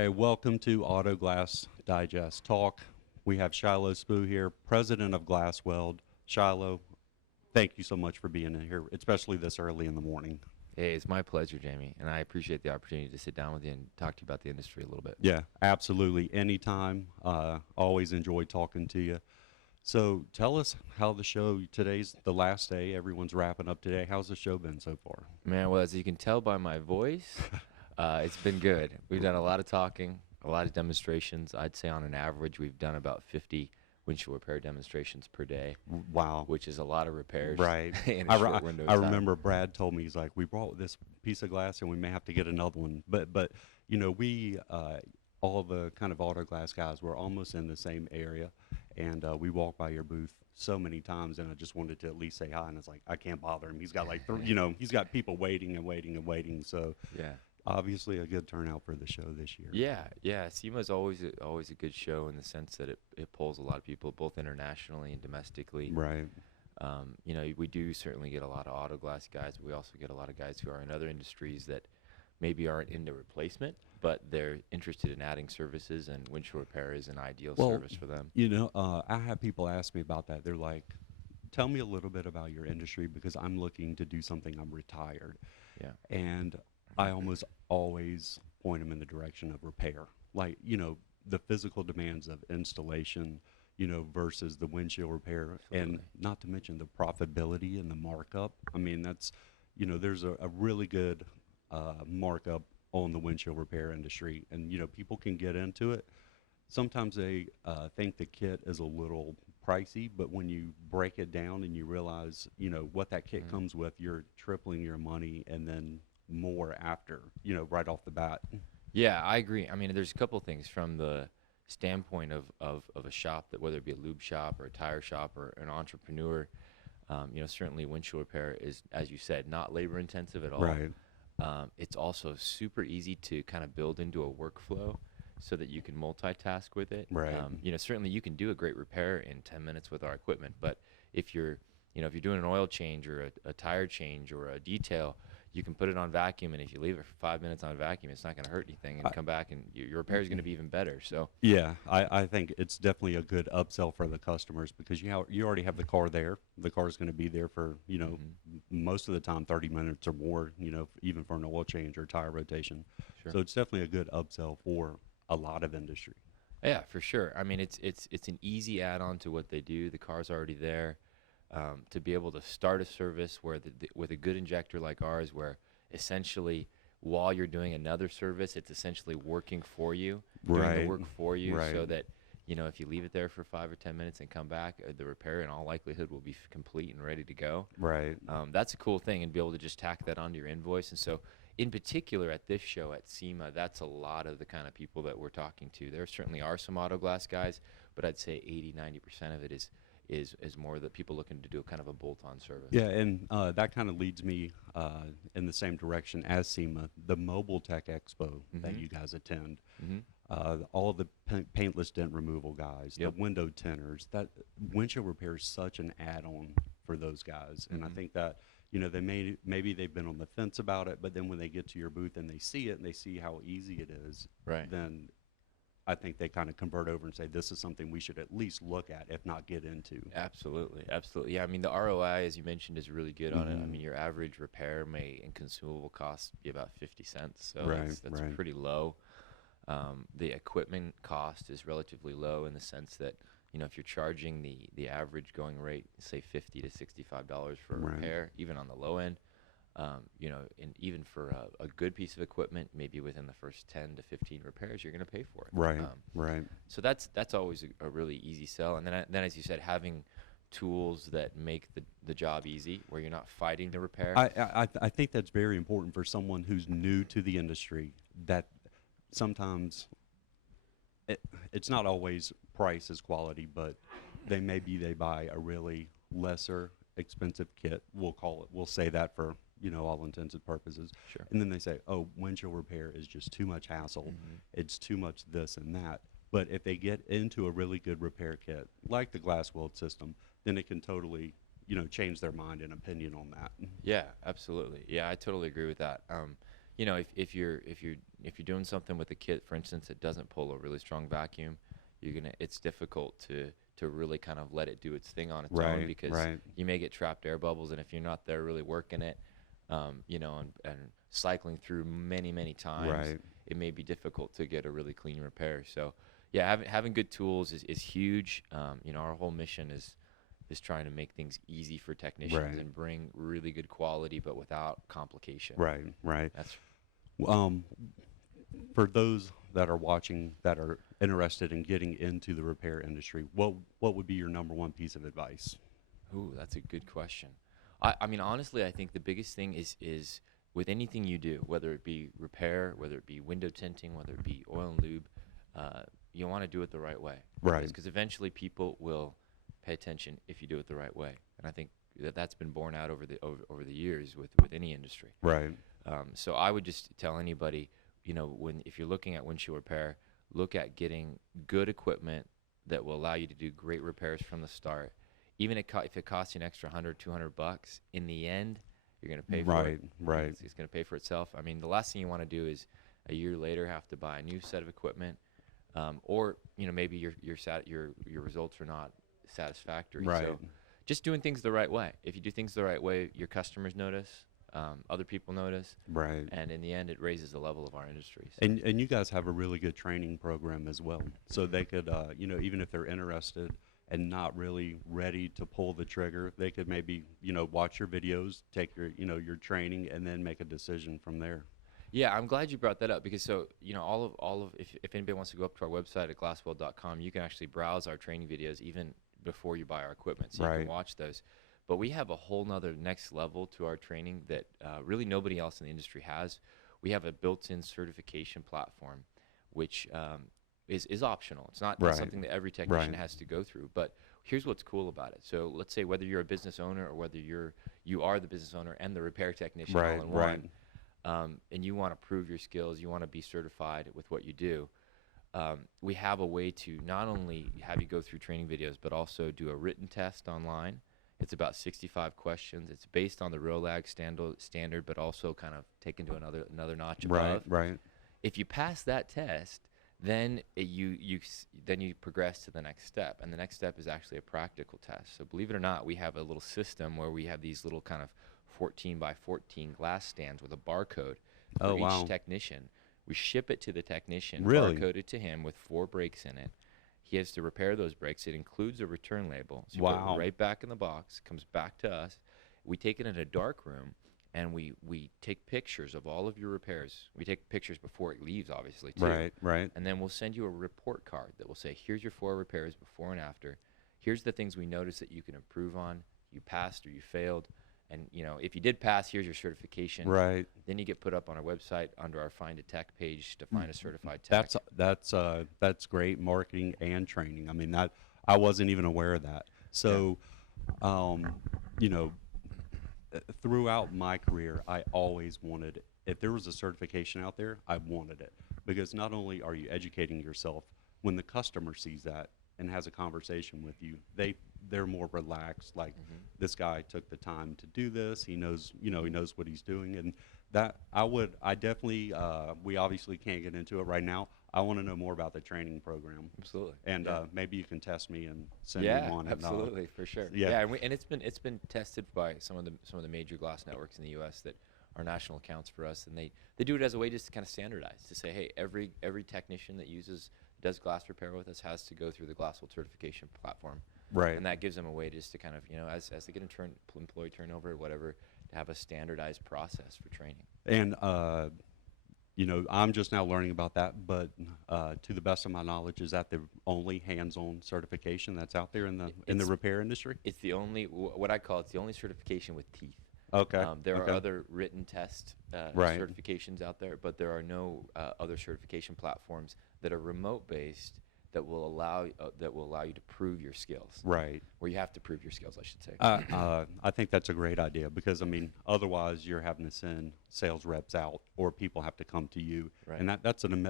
right, welcome to Auto Glass Digest Talk. We have Shiloh Spoo here, president of GlasWeld. Shiloh, thank you so much for being in here, especially this early in the morning. Hey, it's my pleasure, Jamie, and I appreciate the opportunity to sit down with you and talk to you about the industry a little bit. Yeah, absolutely. Anytime. Always enjoy talking to you. So tell us how the show, today's the last day, everyone's wrapping up today. How's the show been so far? Man, well, as you can tell by my voice, it's been good. We've done a lot of talking, a lot of demonstrations. I'd say on an average, we've done about 50 windshield repair demonstrations per day. Wow. Which is a lot of repairs. Right. In a short window of I time. remember Brad told me, he's like, we brought this piece of glass and we may have to get another one. But you know, we, all the kind of auto glass guys, were almost in the same area. And we walked by your booth so many times, and I just wanted to at least say hi. And it's like, I can't bother him. He's got like, he's got people waiting and waiting and waiting. So Yeah. obviously a good turnout for the show this year. Yeah. SEMA's always a good show in the sense that it pulls a lot of people, both internationally and domestically. Right. We do certainly get a lot of auto glass guys, but we also get a lot of guys who are in other industries that maybe aren't into replacement, but they're interested in adding services, and windshield repair is an ideal service for them. I have people ask me about that. They're like, tell me a little bit about your industry, because I'm looking to do something. I'm retired. Yeah. And I almost always point them in the direction of repair. Like, the physical demands of installation, versus the windshield repair. Absolutely. And not to mention the profitability and the markup. I mean, that's, there's a really good markup on the windshield repair industry. And, people can get into it. Sometimes they think the kit is a little pricey, but when you break it down and you realize, what that kit comes with, you're tripling your money and then more after, right off the bat. Yeah, I agree. I mean, there's a couple things from the standpoint of a shop, that whether it be a lube shop or a tire shop or an entrepreneur, certainly windshield repair is, as you said, not labor intensive at all. Right. It's also super easy to kind of build into a workflow so that you can multitask with it. Right. Certainly you can do a great repair in 10 minutes with our equipment, but if you're doing an oil change or a tire change or a detail, you can put it on vacuum, and if you leave it for 5 minutes on vacuum, it's not going to hurt anything, and come back and your repair is going to be even better. So yeah, I think it's definitely a good upsell for the customers, because you already have the car there. The car is going to be there for most of the time 30 minutes or more. Even for an oil change or tire rotation. Sure. So it's definitely a good upsell for a lot of industry. Yeah, for sure. I mean, it's an easy add-on to what they do. The car's already there. To be able to start a service where with a good injector like ours, where essentially while you're doing another service, it's essentially working for you, doing the work for you, so that if you leave it there for 5 or 10 minutes and come back, the repair in all likelihood will be complete and ready to go. Right. That's a cool thing, and be able to just tack that onto your invoice. And so in particular at this show at SEMA, that's a lot of the kind of people that we're talking to. There certainly are some auto glass guys, but I'd say 80-90% of it is more that people looking to do kind of a bolt-on service. Yeah, and that kind of leads me in the same direction as SEMA, the Mobile Tech Expo that you guys attend. All of the paintless dent removal guys, the window tinters, that windshield repair is such an add-on for those guys. And I think that, maybe they've been on the fence about it, but then when they get to your booth and they see it and they see how easy it is, then I think they kind of convert over and say, this is something we should at least look at, if not get into. Absolutely. Yeah, I mean, the ROI, as you mentioned, is really good on it. I mean, your average repair and consumable cost be about 50 cents, so that's pretty low. The equipment cost is relatively low in the sense that, if you're charging the average going rate, say $50 to $65 for a repair, even on the low end, and even for a good piece of equipment, maybe within the first 10 to 15 repairs, you're going to pay for it. Right. So that's always a really easy sell. And then as you said, having tools that make the job easy, where you're not fighting the repair. I think that's very important for someone who's new to the industry, that sometimes it's not always price is quality, but they buy a really lesser expensive kit. We'll say that for all intents and purposes. Sure. And then they say, oh, windshield repair is just too much hassle. It's too much this and that. But if they get into a really good repair kit, like the GlasWeld system, then it can totally, change their mind and opinion on that. Yeah, absolutely. Yeah, I totally agree with that. you know, if you're doing something with a kit, for instance, that doesn't pull a really strong vacuum, it's difficult to really kind of let it do its thing on its own, because you may get trapped air bubbles, and if you're not there really working it, you know, and cycling through many times, it may be difficult to get a really clean repair. So yeah, having good tools is huge. You know, our whole mission is trying to make things easy for technicians and bring really good quality, but without complication. Right. That's for those that are watching that are interested in getting into the repair industry, what would be your number one piece of advice? Ooh, that's a good question. I mean, honestly, I think the biggest thing is with anything you do, whether it be repair, whether it be window tinting, whether it be oil and lube, you want to do it the right way. Right. Because eventually people will pay attention if you do it the right way. And I think that's been borne out over the years with any industry. Right. So I would just tell anybody, you know, if you're looking at windshield repair, look at getting good equipment that will allow you to do great repairs from the start. Even if it costs you an extra $100, $200, in the end, you're going to pay for it. Right. It's going to pay for itself. I mean, the last thing you want to do is a year later have to buy a new set of equipment, or you know, maybe your results are not satisfactory. Right. So just doing things the right way. If you do things the right way, your customers notice. Other people notice, right? And in the end, it raises the level of our industry. So. And you guys have a really good training program as well, so they could, you know, even if they're interested and not really ready to pull the trigger, they could maybe, you know, watch your videos, take your, you know, your training, and then make a decision from there. Yeah, I'm glad you brought that up, because so, you know, all of if anybody wants to go up to our website at GlasWeld.com, you can actually browse our training videos even before you buy our equipment, so you can watch those. But we have a whole nother next level to our training that really nobody else in the industry has. We have a built-in certification platform, which is optional. It's not something that every technician has to go through. But here's what's cool about it. So let's say whether you're a business owner or whether you are the business owner and the repair technician all in one, and you want to prove your skills, you want to be certified with what you do, we have a way to not only have you go through training videos, but also do a written test online. It's about 65 questions. It's based on the ROLAG standard, but also kind of taken to another notch above. Right. If you pass that test, then you progress to the next step, and the next step is actually a practical test. So believe it or not, we have a little system where we have these little kind of 14 by 14 glass stands with a barcode for each technician. We ship it to the technician, barcode it to him with 4 brakes in it. He has to repair those brakes. It includes a return label. So you put it right back in the box, comes back to us. We take it in a dark room, and we take pictures of all of your repairs. We take pictures before it leaves, obviously, too. Right. And then we'll send you a report card that will say, here's your 4 repairs before and after. Here's the things we noticed that you can improve on. You passed or you failed. And, you know, if you did pass, here's your certification. Right. Then you get put up on our website under our Find a Tech page to find a certified tech. That's great marketing and training. I mean, I wasn't even aware of that. So, you know, throughout my career, I always wanted, if there was a certification out there, I wanted it. Because not only are you educating yourself, when the customer sees that and has a conversation with you, they're more relaxed, like this guy took the time to do this, he knows what he's doing. And that I definitely, we obviously can't get into it right now. I want to know more about the training program. Absolutely. And maybe you can test me and send me one. Absolutely, for sure. And it's been tested by some of the major glass networks in the U.S. that are national accounts for us, and they do it as a way just to kind of standardize, to say, hey, every technician that does glass repair with us has to go through the GlasWeld certification platform. Right. And that gives them a way just to kind of, you know, as they get employee turnover or whatever, to have a standardized process for training. And, you know, I'm just now learning about that, but to the best of my knowledge, is that the only hands-on certification that's out there in the repair industry? It's the only, what I call it's the only certification with teeth. Okay. There are other written test certifications out there, but there are no other certification platforms that are remote-based that will allow you to prove your skills. Right. Where you have to prove your skills, I should say. I think that's a great idea, because I mean, otherwise you're having to send sales reps out, or people have to come to you. Right. And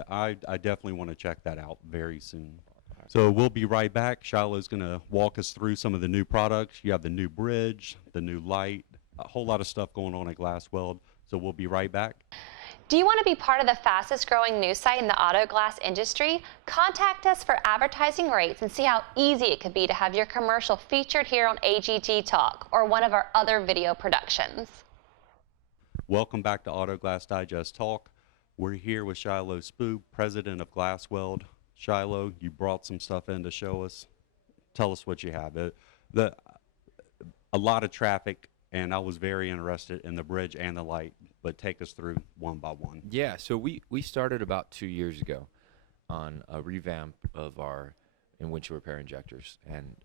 I definitely want to check that out very soon. So we'll be right back. Shiloh's going to walk us through some of the new products. You have the new bridge, the new light, a whole lot of stuff going on at GlasWeld. So we'll be right back. Do you want to be part of the fastest growing news site in the auto glass industry? Contact us for advertising rates and see how easy it could be to have your commercial featured here on AGD Talk or one of our other video productions. Welcome back to Auto Glass Digest Talk. We're here with Shiloh Spoo, president of GlasWeld. Shiloh, you brought some stuff in to show us. Tell us what you have. A lot of traffic, and I was very interested in the bridge and the light, but take us through one by one. Yeah, so we started about 2 years ago on a revamp of our windshield repair injectors, and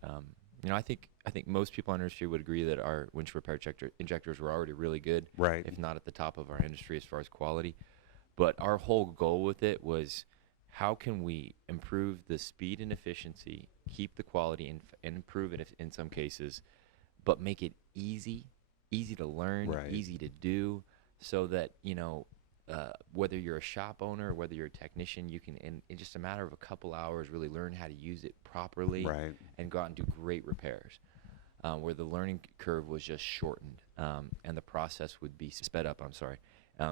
I think most people in our industry would agree that our windshield repair injectors were already really good, right? If not at the top of our industry as far as quality. But our whole goal with it was, how can we improve the speed and efficiency, keep the quality, and improve it in some cases, but make it easy to learn, right, easy to do, so that whether you're a shop owner or whether you're a technician, you can in just a matter of a couple hours really learn how to use it properly, right, and go out and do great repairs, where the learning curve was just shortened, and the process would be sped up.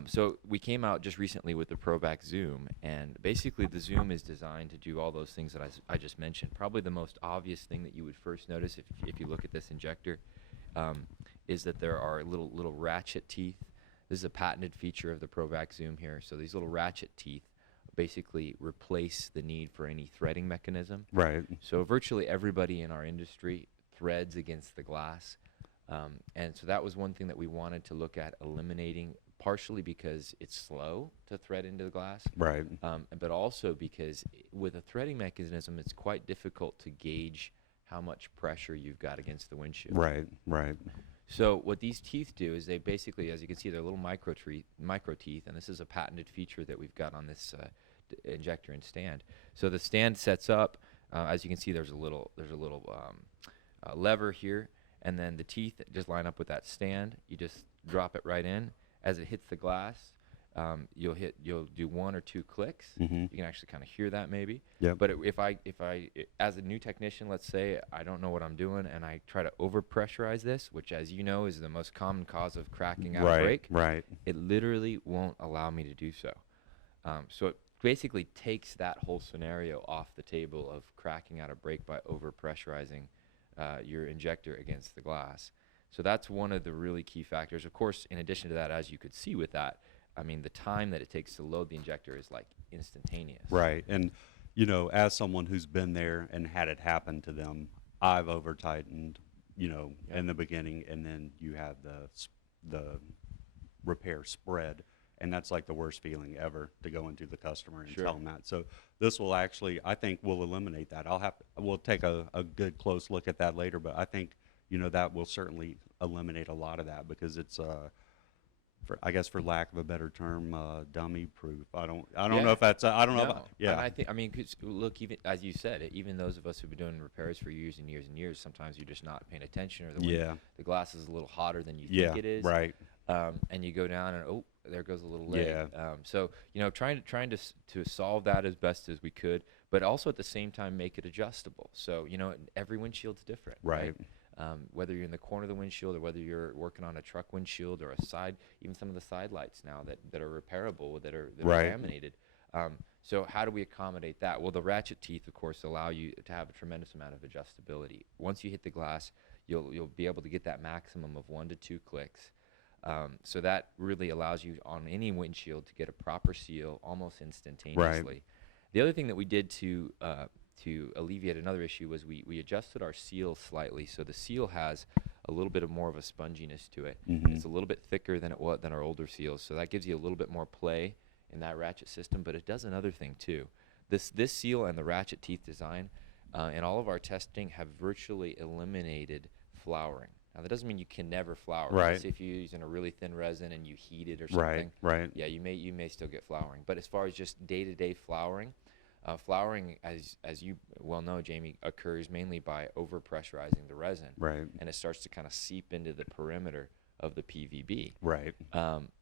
So we came out just recently with the ProVac Zoom, and basically the Zoom is designed to do all those things that I just mentioned. Probably the most obvious thing that you would first notice if you look at this injector is that there are little ratchet teeth. This is a patented feature of the ProVac Zoom here. So these little ratchet teeth basically replace the need for any threading mechanism. Right. So virtually everybody in our industry threads against the glass. And so that was one thing that we wanted to look at eliminating, partially because it's slow to thread into the glass. Right. But also because with a threading mechanism, it's quite difficult to gauge how much pressure you've got against the windshield. Right, right. So what these teeth do is they basically, as you can see, they're little micro teeth, and this is a patented feature that we've got on this injector and stand. So the stand sets up, as you can see, there's a little lever here, and then the teeth just line up with that stand. You just drop it right in. As it hits the glass, you'll do one or two clicks. Mm-hmm. You can actually kind of hear that maybe. Yep. But if I as a new technician, let's say I don't know what I'm doing and I try to overpressurize this, which, as you know, is the most common cause of cracking out a brake. Right. It literally won't allow me to do so. So it basically takes that whole scenario off the table of cracking out a brake by overpressurizing your injector against the glass. So that's one of the really key factors. Of course, in addition to that, as you could see with that, I mean, the time that it takes to load the injector is like instantaneous. Right. And, as someone who's been there and had it happen to them, I've over-tightened, in the beginning, and then you have the repair spread. And that's like the worst feeling ever, to go into the customer and tell them that. So this will actually, I think, will eliminate that. We'll take a good close look at that later, but I think, that will certainly eliminate a lot of that, because it's for lack of a better term, dummy proof. I don't know if that's I don't know about, yeah. Cause look, even as you said, even those of us who've been doing repairs for years and years and years, sometimes you're just not paying attention, or the glass is a little hotter than you think it is. Right. And you go down and there goes a little leg. Yeah. So trying to solve that as best as we could, but also at the same time make it adjustable. So every windshield's different. Right. Whether you're in the corner of the windshield, or whether you're working on a truck windshield or a side, even some of the side lights now that are repairable, that are laminated. So how do we accommodate that? Well, the ratchet teeth, of course, allow you to have a tremendous amount of adjustability. Once you hit the glass, you'll be able to get that maximum of 1 to 2 clicks. So that really allows you on any windshield to get a proper seal almost instantaneously. Right. The other thing that we did to alleviate another issue was we adjusted our seal slightly. So the seal has a little bit more of a sponginess to it. Mm-hmm. It's a little bit thicker than our older seals. So that gives you a little bit more play in that ratchet system, but it does another thing too. This seal and the ratchet teeth design in all of our testing have virtually eliminated flowering. Now, that doesn't mean you can never flower. Right. If you're using a really thin resin and you heat it or something, right. Yeah, you may still get flowering. But as far as just day-to-day flowering, flowering, as you well know, Jamie, occurs mainly by overpressurizing the resin. Right. And it starts to kind of seep into the perimeter of the PVB. Right.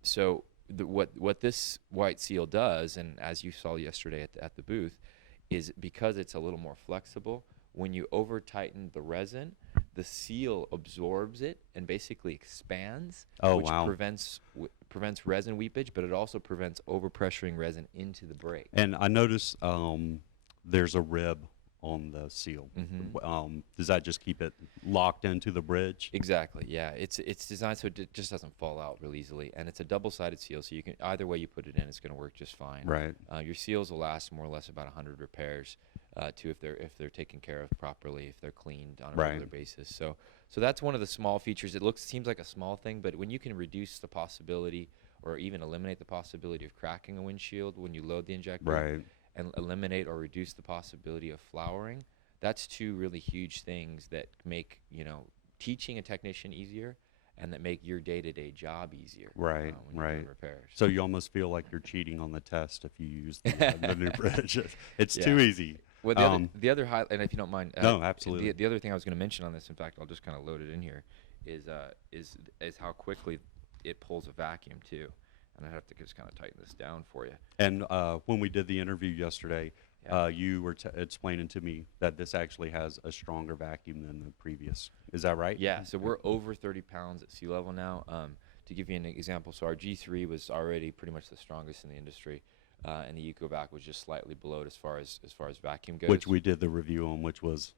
So what this white seal does, and as you saw yesterday at the booth, is because it's a little more flexible, when you over-tighten the resin, the seal absorbs it and basically expands, Oh, which wow. prevents resin weepage, but it also prevents overpressuring resin into the brake. And I noticed there's a rib on the seal. Does that just keep it locked into the bridge? Exactly. Yeah. It's designed so it just doesn't fall out real easily, and it's a double-sided seal, so you can either way you put it in, it's going to work just fine. Right. Your seals will last more or less about 100 repairs, too, if they're taken care of properly, if they're cleaned on a regular basis. So that's one of the small features. It seems like a small thing, but when you can reduce the possibility or even eliminate the possibility of cracking a windshield when you load the injector, and eliminate or reduce the possibility of flouring, that's two really huge things that make, teaching a technician easier and that make your day-to-day job easier. Right, when you're doing repairs. So you almost feel like you're cheating on the test if you use the new bridge. It's too easy. Well, the other highlight, and if you don't mind, no, absolutely. The other thing I was going to mention on this, in fact, I'll just kind of load it in here, is how quickly it pulls a vacuum too. And I have to just kind of tighten this down for you. And when we did the interview yesterday, you were explaining to me that this actually has a stronger vacuum than the previous. Is that right? Yeah. So we're over 30 pounds at sea level now. To give you an example, so our G3 was already pretty much the strongest in the industry, and the EcoVac was just slightly below it as far as vacuum goes. Which we did the review on, which was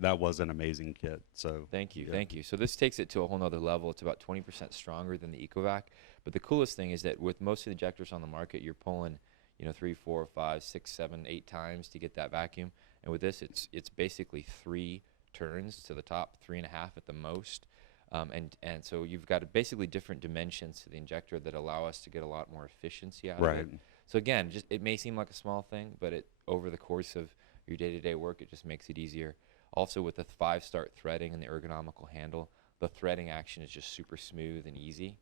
that was an amazing kit. So thank you. So this takes it to a whole nother level. It's about 20% stronger than the EcoVac. But the coolest thing is that with most of the injectors on the market, you're pulling, 3, 4, 5, 6, 7, 8 times to get that vacuum. And with this, it's basically 3 turns to the top, 3.5 at the most. And so you've got basically different dimensions to the injector that allow us to get a lot more efficiency out of it. So again, it may seem like a small thing, but over the course of your day-to-day work, it just makes it easier. Also, with the 5-start threading and the ergonomical handle, the threading action is just super smooth and easy.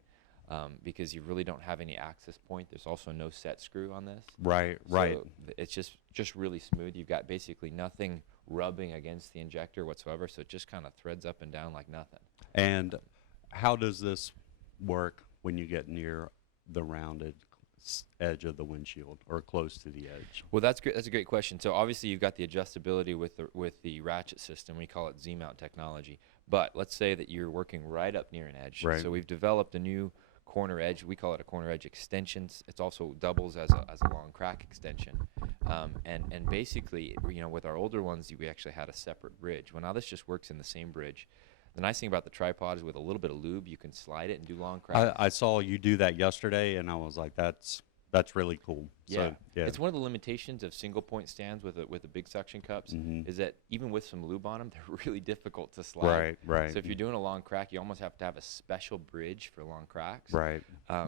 Because you really don't have any access point. There's also no set screw on this. Right. So it's just really smooth. You've got basically nothing rubbing against the injector whatsoever, so it just kind of threads up and down like nothing. And how does this work when you get near the rounded edge of the windshield or close to the edge? Well, that's great. That's a great question. So obviously you've got the adjustability with the ratchet system. We call it Z-mount technology. But let's say that you're working right up near an edge. Right. So we've developed a new corner edge. We call it a corner edge extension. It's also doubles as a long crack extension. And basically, with our older ones, we actually had a separate bridge. Well, now this just works in the same bridge. The nice thing about the tripod is with a little bit of lube, you can slide it and do long cracks. I saw you do that yesterday, and I was like, that's really cool. Yeah. So, yeah. It's one of the limitations of single point stands with the big suction cups is that even with some lube on them, they're really difficult to slide. Right. So if you're doing a long crack, you almost have to have a special bridge for long cracks. Right.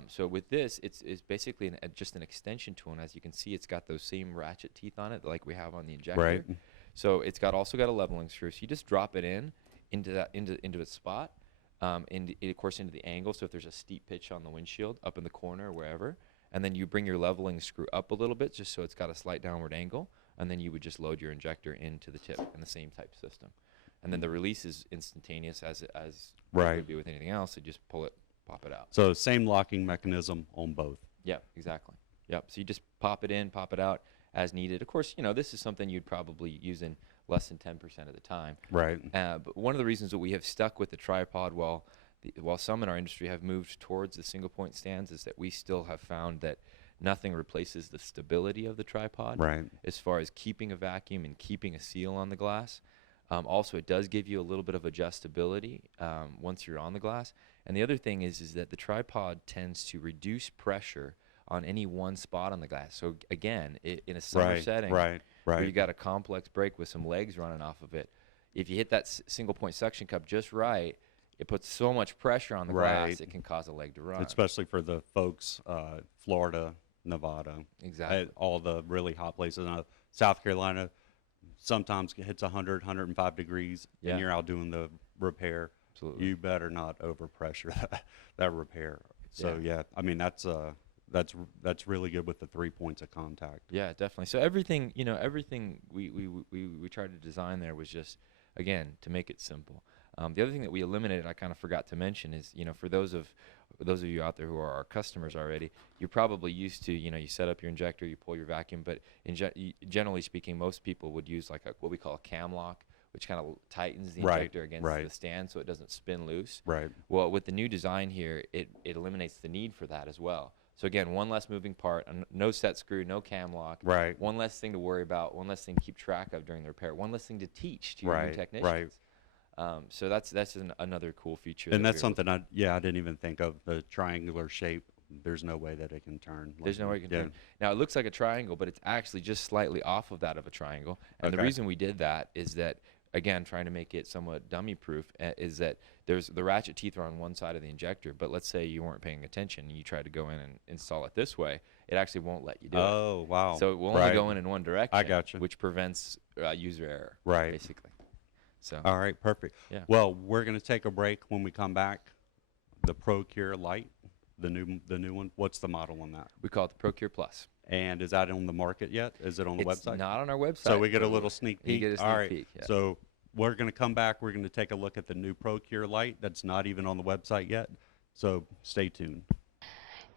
So with this, it's basically just an extension tool, and as you can see, it's got those same ratchet teeth on it like we have on the injector. Right. So it's also got a leveling screw. So you just drop it into its spot, and of course into the angle. So if there's a steep pitch on the windshield, up in the corner or wherever. And then you bring your leveling screw up a little bit just so it's got a slight downward angle, and then you would just load your injector into the tip in the same type system. And then the release is instantaneous as it would be with anything else. So just pull it, pop it out. So same locking mechanism on both. Yeah, exactly. Yep. So you just pop it in, pop it out as needed. Of course, this is something you'd probably use in less than 10% of the time. Right. But one of the reasons that we have stuck with the tripod while some in our industry have moved towards the single point stands is that we still have found that nothing replaces the stability of the tripod as far as keeping a vacuum and keeping a seal on the glass. Also, it does give you a little bit of adjustability once you're on the glass. And the other thing is that the tripod tends to reduce pressure on any one spot on the glass. So again, in a summer setting where you got a complex brake with some legs running off of it, if you hit that single point suction cup just right, it puts so much pressure on the glass it can cause a leg to run. Especially for the folks, Florida, Nevada. Exactly. All the really hot places. South Carolina sometimes hits 100, 105 degrees, and you're out doing the repair. Absolutely. You better not overpressure that repair. So, I mean, that's really good with the 3 points of contact. Yeah, definitely. So everything we tried to design there was just, again, to make it simple. The other thing that we eliminated, I kind of forgot to mention, is for those of you out there who are our customers already, you're probably used to you set up your injector, you pull your vacuum, but generally speaking, most people would use like what we call a cam lock, which kind of tightens the Right, injector against right. the stand so it doesn't spin loose. Right. Well, with the new design here, it eliminates the need for that as well. So again, one less moving part, no set screw, no cam lock. Right. One less thing to worry about, one less thing to keep track of during the repair, one less thing to teach to your new Right, technicians. right. So that's another cool feature. And that's something I didn't even think of, the triangular shape. There's no way that it can turn. There's no way it can turn. Now, it looks like a triangle, but it's actually just slightly off of that of a triangle. And the reason we did that is that, again, trying to make it somewhat dummy-proof, is that there's the ratchet teeth are on one side of the injector, but let's say you weren't paying attention and you tried to go in and install it this way, it actually won't let you do it. Oh, wow. So it will only go in one direction. I got you. Which prevents user error, Right. basically. So. All right, perfect. Yeah. Well, we're going to take a break. When we come back, the ProCure Lite, the new one. What's the model on that? We call it the ProCure Plus. And is that on the market yet? Is it on the website? It's not on our website. So we get a little sneak peek. You get a sneak peek. Yeah. So we're going to come back. We're going to take a look at the new ProCure Lite that's not even on the website yet. So stay tuned.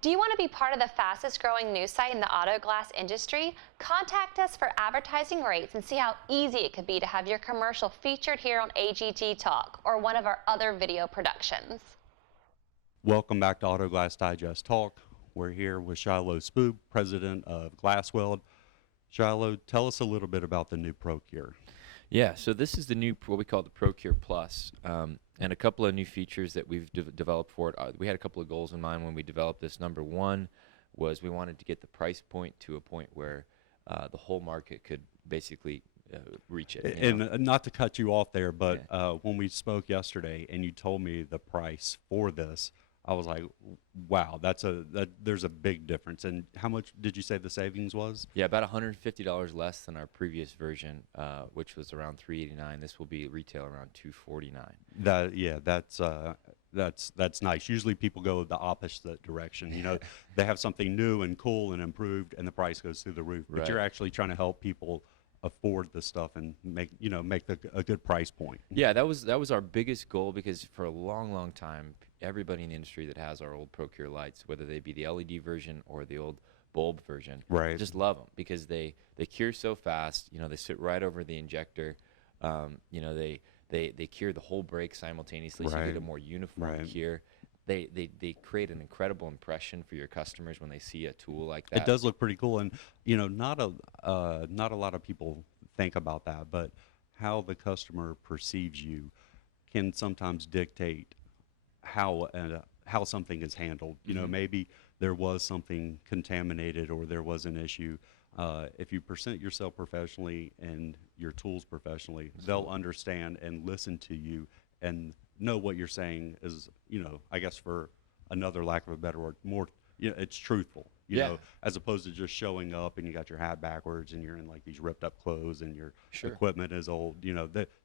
Do you want to be part of the fastest growing news site in the auto glass industry? Contact us for advertising rates and see how easy it could be to have your commercial featured here on AGD Talk or one of our other video productions. Welcome back to Auto Glass Digest Talk. We're here with Shiloh Spoo, president of GlasWeld. Shiloh, tell us a little bit about the new ProCure. Yeah, so this is the new, what we call the ProCure Plus, and a couple of new features that we've developed for it. We had a couple of goals in mind when we developed this. Number one was we wanted to get the price point to a point where the whole market could basically reach it. And not to cut you off there, but when we spoke yesterday and you told me the price for this, I was like, wow, there's a big difference. And how much did you say the savings was? Yeah, about $150 less than our previous version, which was around $389. This will be retail around $249. That's nice. Usually people go the opposite direction. You know, they have something new and cool and improved, and the price goes through the roof. But Right. you're actually trying to help people afford the stuff and make a good price point. Yeah, that was our biggest goal, because for a long time, everybody in the industry that has our old ProCure lights, whether they be the LED version or the old bulb version, Right. just love them because they cure so fast. You know, they sit right over the injector. You know, they cure the whole brake simultaneously, so you Right. get a more uniform Right. cure. They create an incredible impression for your customers when they see a tool like that. It does look pretty cool, and not a lot of people think about that, but how the customer perceives you can sometimes dictate how something is handled. You know, maybe there was something contaminated or there was an issue. If you present yourself professionally and your tools professionally, they'll understand and listen to you and know what you're saying is, I guess for another lack of a better word, more, it's truthful, you know, as opposed to just showing up and you got your hat backwards and you're in like these ripped up clothes and your equipment is old,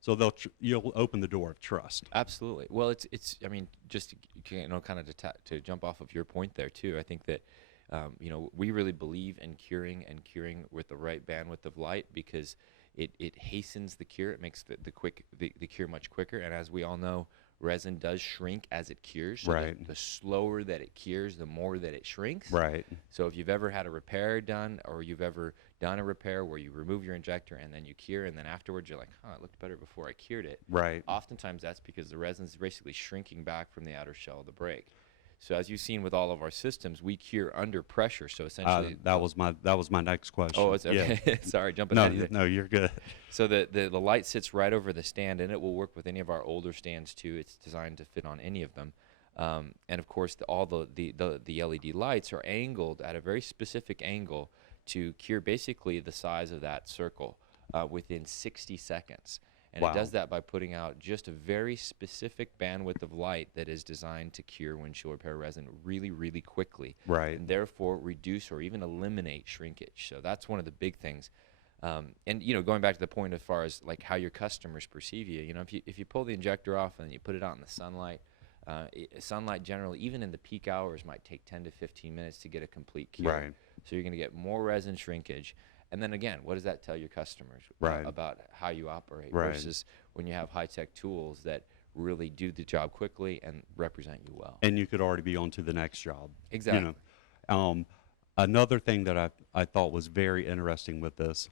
so you'll open the door of trust. Absolutely. Well, it's I mean, just kind of to jump off of your point there too. I think that we really believe in curing with the right bandwidth of light, because it hastens the cure. It makes the cure much quicker. And as we all know, resin does shrink as it cures. So Right. the slower that it cures, the more that it shrinks. Right. So if you've ever had a repair done, or you've ever done a repair where you remove your injector and then you cure, and then afterwards you're like, it looked better before I cured it. Right. Oftentimes that's because the resin's basically shrinking back from the outer shell of the brake. So as you've seen with all of our systems, we cure under pressure. So essentially, that was my next question. oh, it's okay. Yeah. Sorry, jumping ahead of you. No, you're good. So the light sits right over the stand, and it will work with any of our older stands too. It's designed to fit on any of them. And of course, all the LED lights are angled at a very specific angle to cure basically the size of that circle within 60 seconds. And Wow. it does that by putting out just a very specific bandwidth of light that is designed to cure windshield repair resin really, really quickly. Right. And therefore reduce or even eliminate shrinkage. So that's one of the big things. And going back to the point as far as like how your customers perceive you, if you pull the injector off and you put it out in the sunlight, sunlight generally, even in the peak hours, might take 10 to 15 minutes to get a complete cure. Right. So you're going to get more resin shrinkage. And then again, what does that tell your customers Right. about how you operate Right. versus when you have high-tech tools that really do the job quickly and represent you well? And you could already be on to the next job. Exactly. Another thing that I thought was very interesting with this,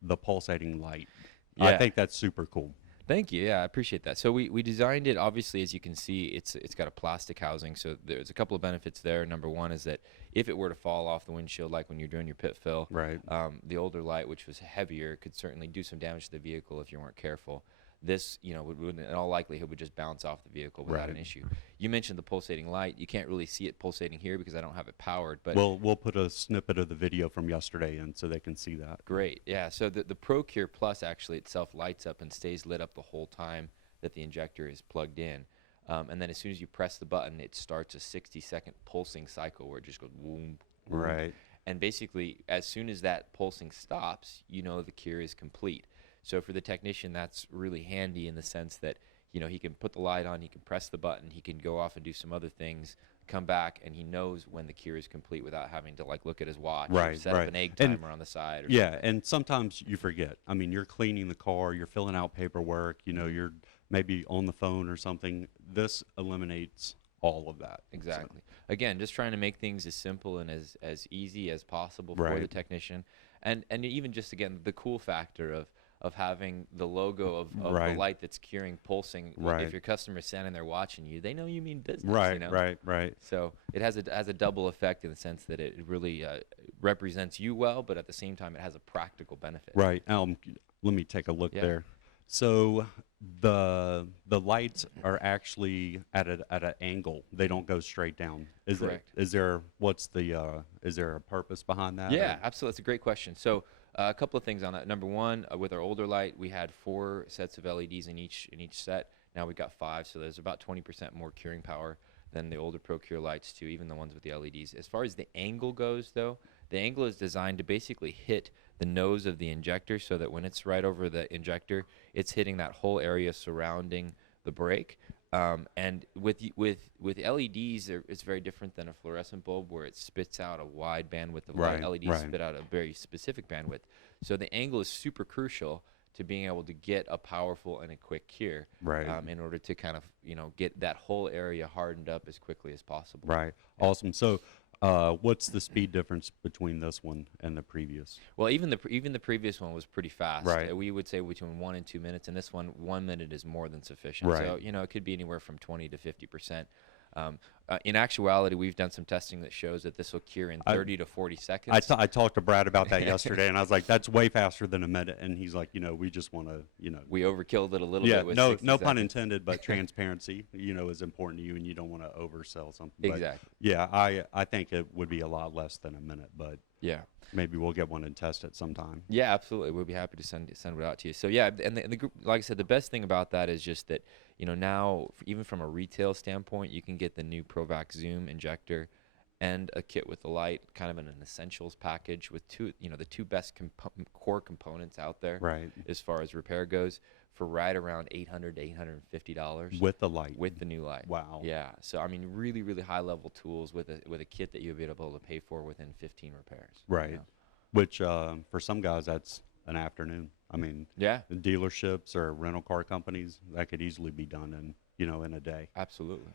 the pulsating light. Yeah. I think that's super cool. Thank you. Yeah, I appreciate that. So we designed it, obviously, as you can see, it's got a plastic housing. So there's a couple of benefits there. Number one is that if it were to fall off the windshield, like when you're doing your pit fill, the older light, which was heavier, could certainly do some damage to the vehicle if you weren't careful. This, would in all likelihood would just bounce off the vehicle without an issue. You mentioned the pulsating light. You can't really see it pulsating here because I don't have it powered. But we'll put a snippet of the video from yesterday in so they can see that. Great. Yeah. So the ProCure Plus actually itself lights up and stays lit up the whole time that the injector is plugged in. And then as soon as you press the button, it starts a 60-second pulsing cycle where it just goes boom, boom. Right. And basically, as soon as that pulsing stops, the cure is complete. So for the technician, that's really handy in the sense that, he can put the light on, he can press the button, he can go off and do some other things, come back, and he knows when the cure is complete without having to look at his watch or set up an egg timer on the side. And sometimes you forget. I mean, you're cleaning the car, you're filling out paperwork, you're maybe on the phone or something. This eliminates all of that. Exactly. So. Again, just trying to make things as simple and as easy as possible for the technician. And even just, again, the cool factor of having the logo of the light that's curing, pulsing. If your customer's standing there watching you, they know you mean business. Right. So it has a double effect in the sense that it really represents you well, but at the same time, it has a practical benefit. Right. Let me take a look there. So the lights are actually at an angle. They don't go straight down. Correct. Is there a purpose behind that? Yeah, absolutely. That's a great question. So a couple of things on that. Number one, with our older light, we had 4 sets of LEDs in each set. Now we've got 5, so there's about 20% more curing power than the older ProCure lights too, even the ones with the LEDs. As far as the angle goes, though, the angle is designed to basically hit the nose of the injector so that when it's right over the injector, it's hitting that whole area surrounding the brake. And with LEDs, it's very different than a fluorescent bulb where it spits out a wide bandwidth of light. LEDs spit out a very specific bandwidth. So the angle is super crucial to being able to get a powerful and a quick cure in order to kind of, get that whole area hardened up as quickly as possible. Right. Yeah. Awesome. So what's the speed difference between this one and the previous? Well, even the previous one was pretty fast. Right. We would say between 1 and 2 minutes, and this one, 1 minute is more than sufficient. Right. So, it could be anywhere from 20 to 50%. In actuality, we've done some testing that shows that this will cure in 30 to 40 seconds. I talked to Brad about that yesterday, and I was like, that's way faster than a minute. And he's like, we just want to, We overkilled it a little bit with 60 no seconds. pun intended, but transparency, is important to you, and you don't want to oversell something. Exactly. But, yeah, I think it would be a lot less than a minute, but yeah, maybe we'll get one and test it sometime. Yeah, absolutely. We'll be happy to send it out to you. So yeah, and the group, like I said, the best thing about that is just that, now even from a retail standpoint, you can get the new Provac Zoom injector and a kit with the light, kind of in an essentials package with the two best core components out there. Right. As far as repair goes, for right around $800 to $850 with the light. With the new light. Wow. Yeah. So I mean, really, really high level tools with a kit that you'll be able to pay for within 15 repairs. Right. Which for some guys that's an afternoon. I mean, dealerships or rental car companies, that could easily be done in a day. Absolutely.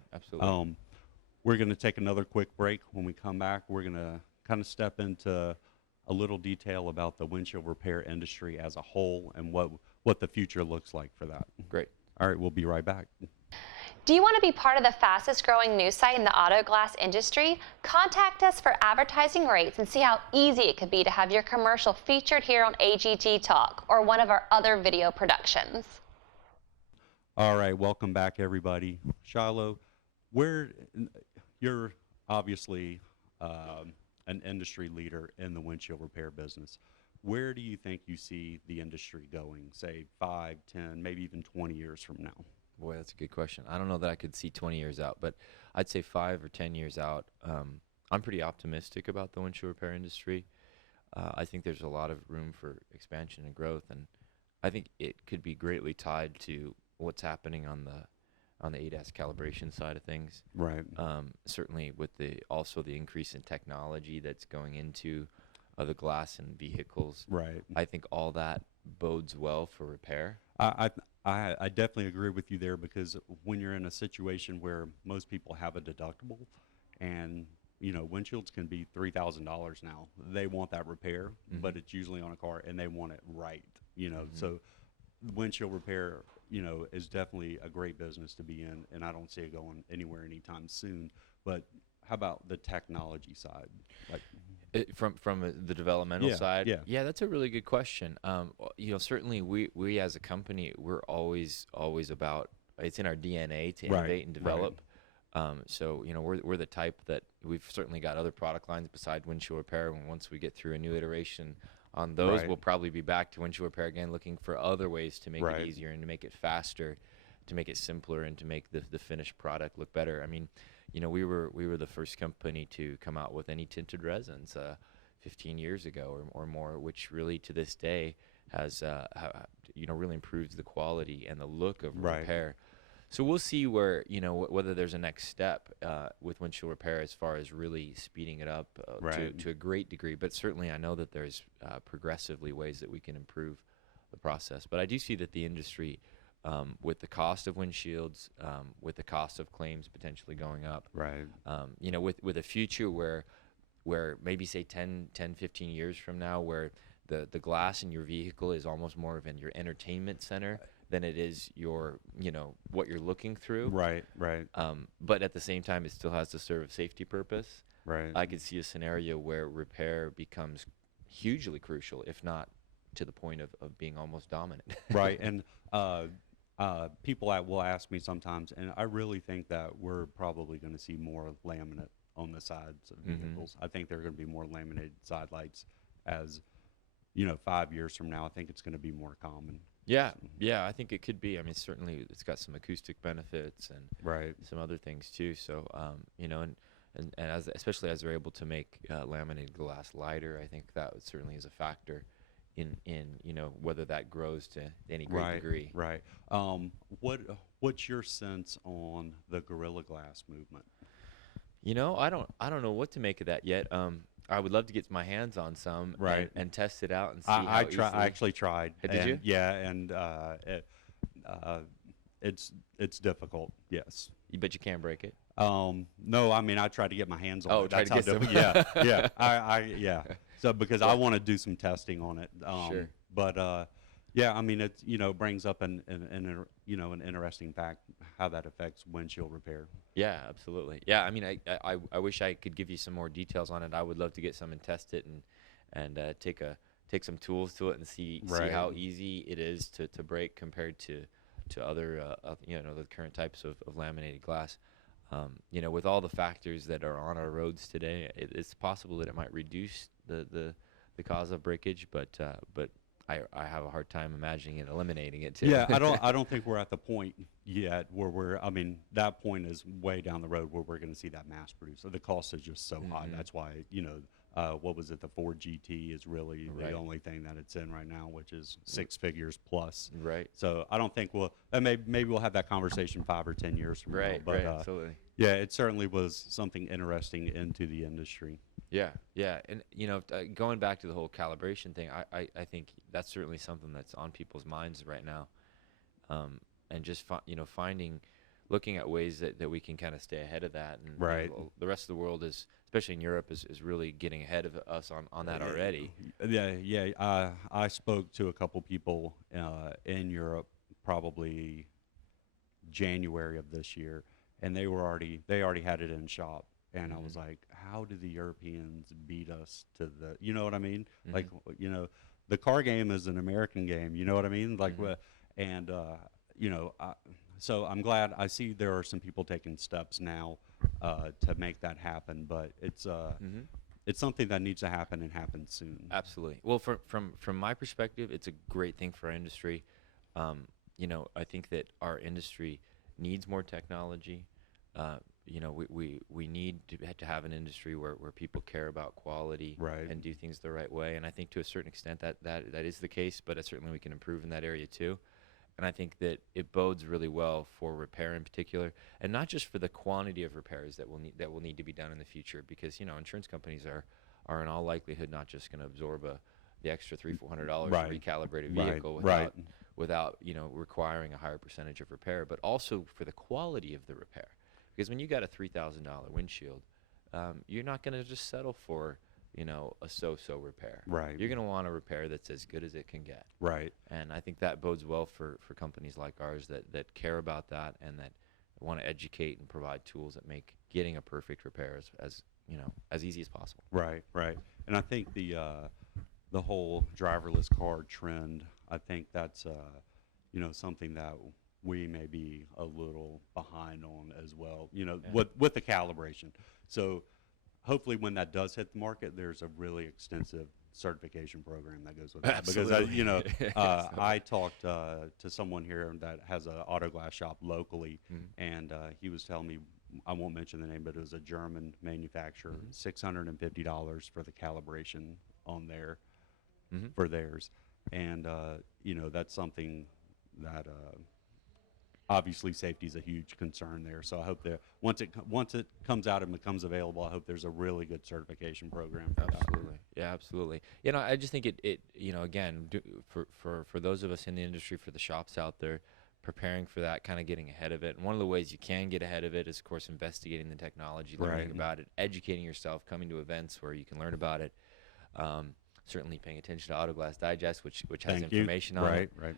We're going to take another quick break. When we come back, we're going to kind of step into a little detail about the windshield repair industry as a whole and what the future looks like for that. Great. All right, we'll be right back. Do you want to be part of the fastest growing news site in the auto glass industry? Contact us for advertising rates and see how easy it could be to have your commercial featured here on AGD Talk or one of our other video productions. All right, welcome back everybody. Shiloh, you're obviously an industry leader in the windshield repair business. Where do you think you see the industry going, say 5, 10, maybe even 20 years from now? Boy, that's a good question. I don't know that I could see 20 years out, but I'd say 5 or 10 years out. I'm pretty optimistic about the windshield repair industry. I think there's a lot of room for expansion and growth, and I think it could be greatly tied to what's happening on the ADAS calibration side of things. Right. Certainly with the increase in technology that's going into the glass in vehicles. Right. I think all that bodes well for repair. I definitely agree with you there, because when you're in a situation where most people have a deductible and windshields can be $3,000 now, they want that repair, but it's usually on a car and they want it right, so windshield repair is definitely a great business to be in, and I don't see it going anywhere anytime soon. But how about the technology side? Like, from the developmental side, yeah, that's a really good question. Certainly we as a company, we're always about, it's in our DNA to innovate and develop. So we're the type that we've certainly got other product lines beside windshield repair. And once we get through a new iteration on those, we'll probably be back to windshield repair again, looking for other ways to make it easier and to make it faster, to make it simpler, and to make the finished product look better. I mean, we were the first company to come out with any tinted resins 15 years ago or more, which really to this day has really improves the quality and the look of repair. So we'll see where, whether there's a next step with windshield repair as far as really speeding it up to a great degree. But certainly I know that there's progressively ways that we can improve the process. But I do see that the industry, with the cost of windshields, with the cost of claims potentially going up, with a future where maybe say 10, 15 years from now, where the glass in your vehicle is almost more of your entertainment center than it is your, what you're looking through. Right. But at the same time, it still has to serve a safety purpose. Right. I could see a scenario where repair becomes hugely crucial, if not to the point of being almost dominant. Right. And people will ask me sometimes, and I really think that we're probably going to see more laminate on the sides of vehicles. I think there are going to be more laminated side lights as, 5 years from now. I think it's going to be more common. Yeah, I think it could be. I mean, certainly it's got some acoustic benefits and some other things too. So, and especially as they're able to make laminated glass lighter, I think that certainly is a factor in whether that grows to any great degree. Right. What's your sense on the Gorilla Glass movement? I don't know what to make of that yet. I would love to get my hands on some and test it out and see I actually tried. Did you? Yeah, and it's difficult. Yes. But you can't break it. No, I mean I tried to get my hands on it. Try to get some. Yeah. So because I want to do some testing on it. Sure. But I mean it brings up an interesting fact how that affects windshield repair. Yeah, absolutely. Yeah, I mean I wish I could give you some more details on it. I would love to get some and test it and take some tools to it and see how easy it is to break compared to other the current types of laminated glass. With all the factors that are on our roads today, it's possible that it might reduce the cause of breakage, but I have a hard time imagining it eliminating it too. Yeah, I don't think we're at the point yet where that point is way down the road where we're going to see that mass produced. So the cost is just so high. That's why what was it? The Ford GT is really the only thing that it's in right now, which is 6 figures plus. Right. So I don't think maybe we'll have that conversation 5 or 10 years from now. But, absolutely. Yeah, it certainly was something interesting into the industry. Yeah, and going back to the whole calibration thing, I think that's certainly something that's on people's minds right now, and just looking at ways that we can kind of stay ahead of that, and the rest of the world is, especially in Europe, is really getting ahead of us on that already. Yeah. I spoke to a couple people in Europe probably January of this year, and they already had it in shop. And I was like, how do the Europeans beat us to the, you know what I mean? Like, the car game is an American game, you know what I mean? Like, so I'm glad I see there are some people taking steps now to make that happen, but it's something that needs to happen and happen soon. Absolutely. Well, from my perspective, it's a great thing for our industry. I think that our industry needs more technology. We need to have an industry where people care about quality and do things the right way. And I think to a certain extent that is the case, but certainly we can improve in that area too. And I think that it bodes really well for repair in particular, and not just for the quantity of repairs that will need to be done in the future, because insurance companies are in all likelihood not just going to absorb the extra $300-400 to recalibrate a vehicle without requiring a higher percentage of repair, but also for the quality of the repair. Because when you got a $3,000 windshield, you're not going to just settle for a so-so repair. Right. You're going to want a repair that's as good as it can get. Right. And I think that bodes well for companies like ours that care about that and that want to educate and provide tools that make getting a perfect repair as easy as possible. Right. Right. And I think the whole driverless car trend, I think that's something that we may be a little behind on as well. With the calibration. So hopefully when that does hit the market, there's a really extensive certification program that goes with that. Absolutely. Because I talked to someone here that has an auto glass shop locally, and he was telling me, I won't mention the name, but it was a German manufacturer, $650 for the calibration on there for theirs. And that's something that obviously safety is a huge concern there. So I hope that once it comes out and becomes available, I hope there's a really good certification program. Absolutely. Yeah, absolutely. I just think it again, for those of us in the industry, for the shops out there, preparing for that, kind of getting ahead of it. And one of the ways you can get ahead of it is, of course, investigating the technology, learning about it, educating yourself, coming to events where you can learn about it. Certainly paying attention to Auto Glass Digest, which has information on it. Right.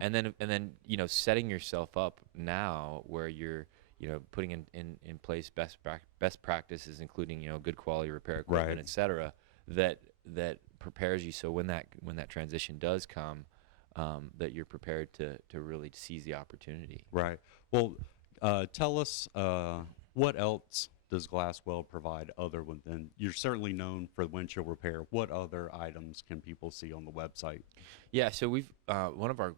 And then setting yourself up now where you're putting in place best practices, including good quality repair equipment, et cetera, that prepares you so when that transition does come, that you're prepared to really seize the opportunity. Right. Well, tell us what else does GlasWeld provide other than you're certainly known for windshield repair? What other items can people see on the website? Yeah, so we've one of our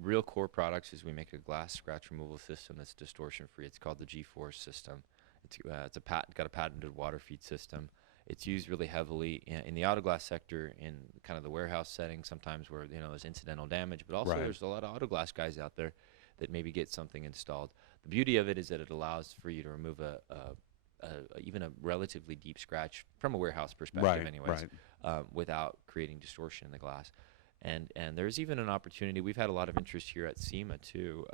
real core products is we make a glass scratch removal system that's distortion free. It's called the G-Force system. It's got a patented water feed system. It's used really heavily in the auto glass sector, in kind of the warehouse setting, sometimes where there's incidental damage, but also there's a lot of auto glass guys out there that maybe get something installed. The beauty of it is that it allows for you to remove even a relatively deep scratch from a warehouse perspective, without creating distortion in the glass. And there's even an opportunity. We've had a lot of interest here at SEMA too,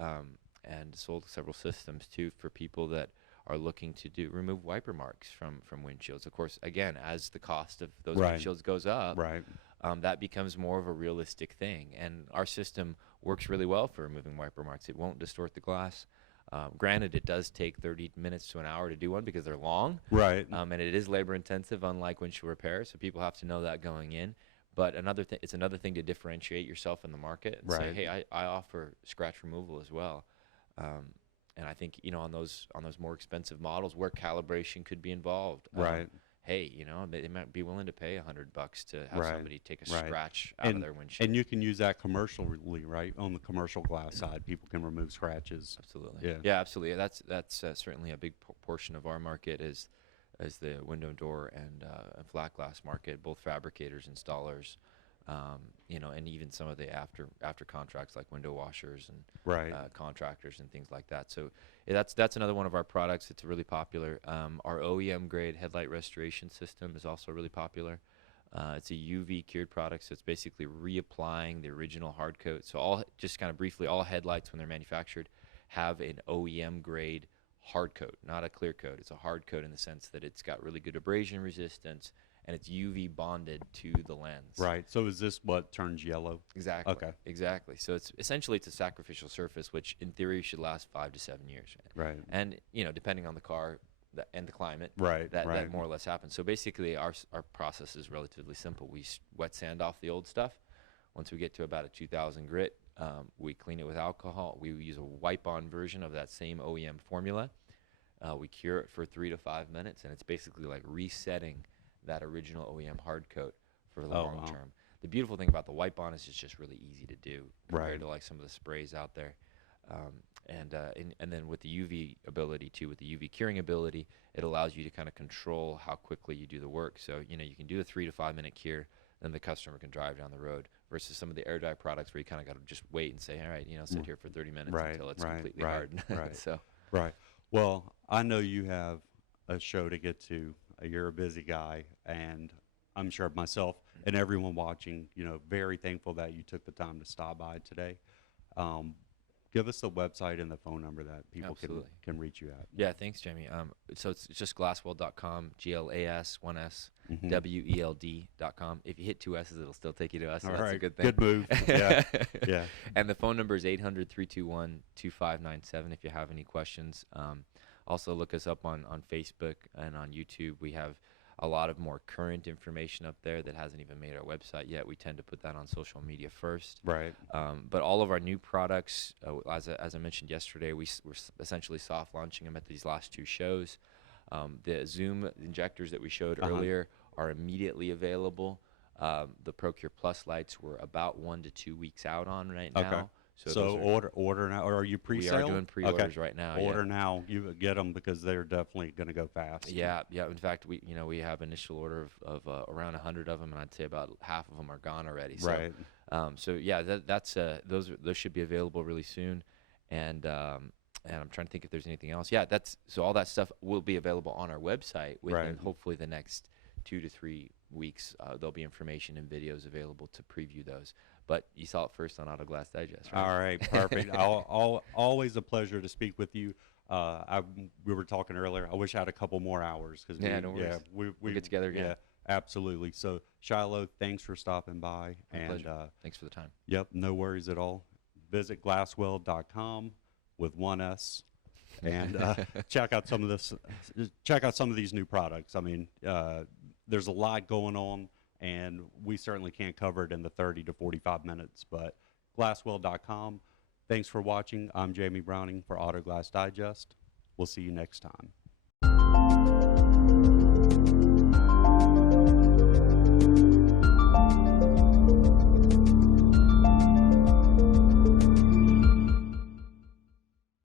and sold several systems too for people that are looking to remove wiper marks from windshields. Of course, again, as the cost of those windshields goes up, that becomes more of a realistic thing. And our system works really well for removing wiper marks. It won't distort the glass. Granted, it does take 30 minutes to an hour to do one because they're long. Right. And it is labor intensive, unlike windshield repair. So people have to know that going in. But it's another thing to differentiate yourself in the market and say, hey, I offer scratch removal as well. And I think, on those more expensive models where calibration could be involved. Hey, they might be willing to pay $100 to have somebody take a scratch out of their windshield. And you can use that commercially, right? On the commercial glass side, people can remove scratches. Absolutely. Yeah, absolutely. That's certainly a big portion of our market is the window, door, and flat glass market, both fabricators, installers, and even some of the after contracts like window washers and contractors and things like that. So that's another one of our products. It's really popular. Our OEM grade headlight restoration system is also really popular. It's a UV cured product, so it's basically reapplying the original hard coat. So all headlights when they're manufactured have an OEM grade hard coat, not a clear coat. It's a hard coat in the sense that it's got really good abrasion resistance, and it's UV bonded to the lens. Right. So is this what turns yellow? Exactly. Okay. Exactly. So it's a sacrificial surface, which in theory should last 5 to 7 years. Right. And depending on the car and the climate, that more or less happens. So basically, our process is relatively simple. We wet sand off the old stuff. Once we get to about a 2,000 grit, we clean it with alcohol. We use a wipe-on version of that same OEM formula. We cure it for 3 to 5 minutes, and it's basically like resetting that original OEM hard coat for the long term. The beautiful thing about the wipe-on is it's just really easy to do compared to like some of the sprays out there. And then with the UV ability too, with the UV curing ability, it allows you to kind of control how quickly you do the work. So you can do a 3 to 5 minute cure, then the customer can drive down the road. Versus some of the air dry products where you kind of got to just wait and say, all right, sit here for 30 minutes until it's completely hard. Well, I know you have a show to get to. You're a busy guy, and I'm sure myself and everyone watching, very thankful that you took the time to stop by today. give us the website and the phone number that people can reach you at. Yeah, thanks, Jamie. So it's just GlasWeld.com, GLAS, 1S, WELD.com. If you hit 2 S's, it'll still take you to us. So that's a good thing. Good move. Yeah. Yeah. And the phone number is 800-321-2597 if you have any questions. Also, look us up on Facebook and on YouTube. We have a lot of more current information up there that hasn't even made our website yet. We tend to put that on social media first. Right. But all of our new products, as I mentioned yesterday, we're essentially soft launching them at these last 2 shows. The Zoom injectors that we showed earlier are immediately available. The Procure Plus lights we're about 1 to 2 weeks out on right now. So order now, or are you pre-sale? We are doing pre-orders right now. Order now. You get them because they're definitely going to go fast. Yeah. In fact, we have initial order of around 100 of them, and I'd say about half of them are gone already. So, right. That's those should be available really soon, and I'm trying to think if there's anything else. Yeah, so all that stuff will be available on our website within hopefully the next 2 to 3 weeks. There'll be information and videos available to preview those. But you saw it first on Auto Glass Digest, right? All right, perfect. Always a pleasure to speak with you. We were talking earlier. I wish I had a couple more hours because we'll get together again. Yeah, absolutely. So Shiloh, thanks for stopping by. Thanks for the time. Yep, no worries at all. Visit GlasWeld.com with 1 S, and check out some of this. Check out some of these new products. I mean, there's a lot going on, and we certainly can't cover it in the 30 to 45 minutes, but GlasWeld.com. Thanks for watching. I'm Jamie Browning for Auto Glass Digest. We'll see you next time.